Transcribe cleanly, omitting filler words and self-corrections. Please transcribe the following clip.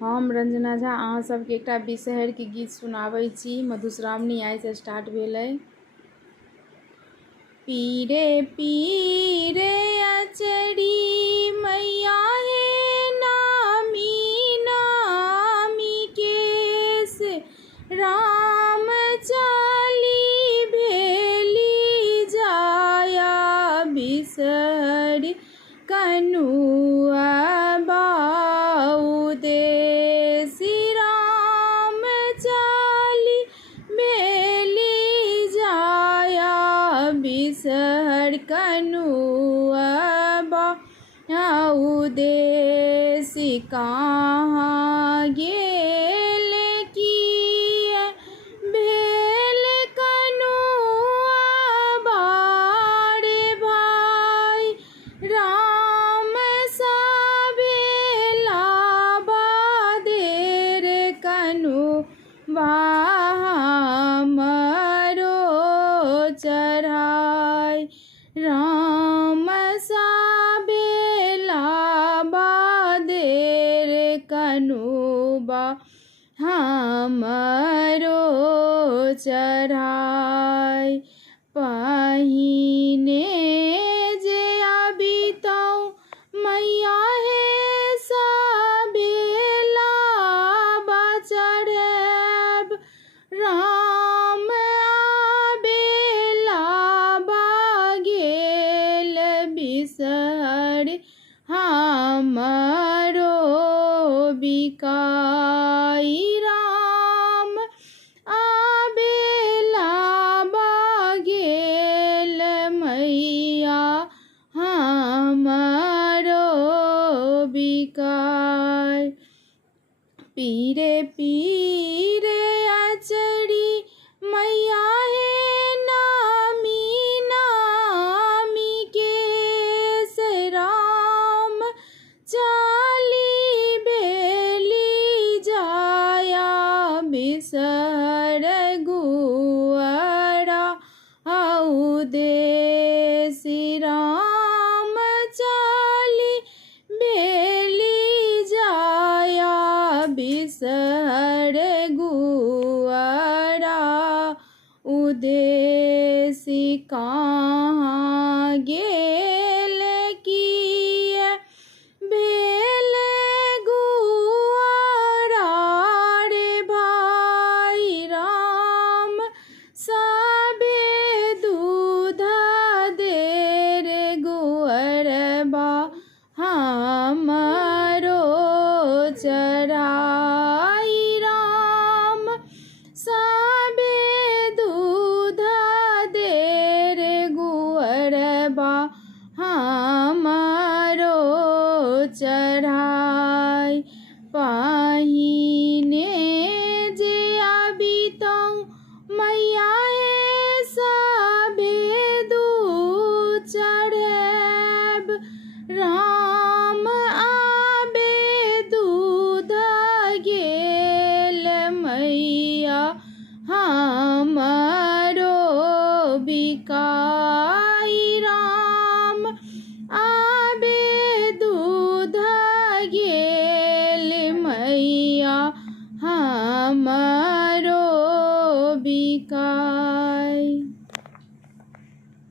हम रंजना झा अहाँ सबके एकटा बिषहरिके गीत सुनाबै छी। मधुश्रावणी आइसँ स्टार्ट भेलै। पीरे पीरे अचरी मैया हे नामी नामी केस राम चाली भेली जाया बिसहरि कनुआ बाऊ दे बिसहरि कनुआ बाऊ देश कहाँ गेल किए भेल कनुआ बारे भाई राम सा भेला बादेर कनुआ चढ़ाई राम सा बेला बादेर कनुबा हमरो चढ़ाई पहिने जे अबितौ मैया हे सा बेला बा चढ़ब राम बिसहरि हमरो बिकाई राम आबेला बागेल मैया हमरो बिकाई पीरे पीरे अचरी मैया हे नामी नामी केस राम चाली बेली जाया बिसहरि गुअरा आऊ देश राम चाली बेली जाया बिसहरि गुअरा उदेश कहाँ गेल किए भेल गुअरा रे भाई राम सबे दूधा दे रे गुअरबा हमरो चढ़ाई राम सबे दूधा दे रे गुअरबा हमरो चढ़ाई।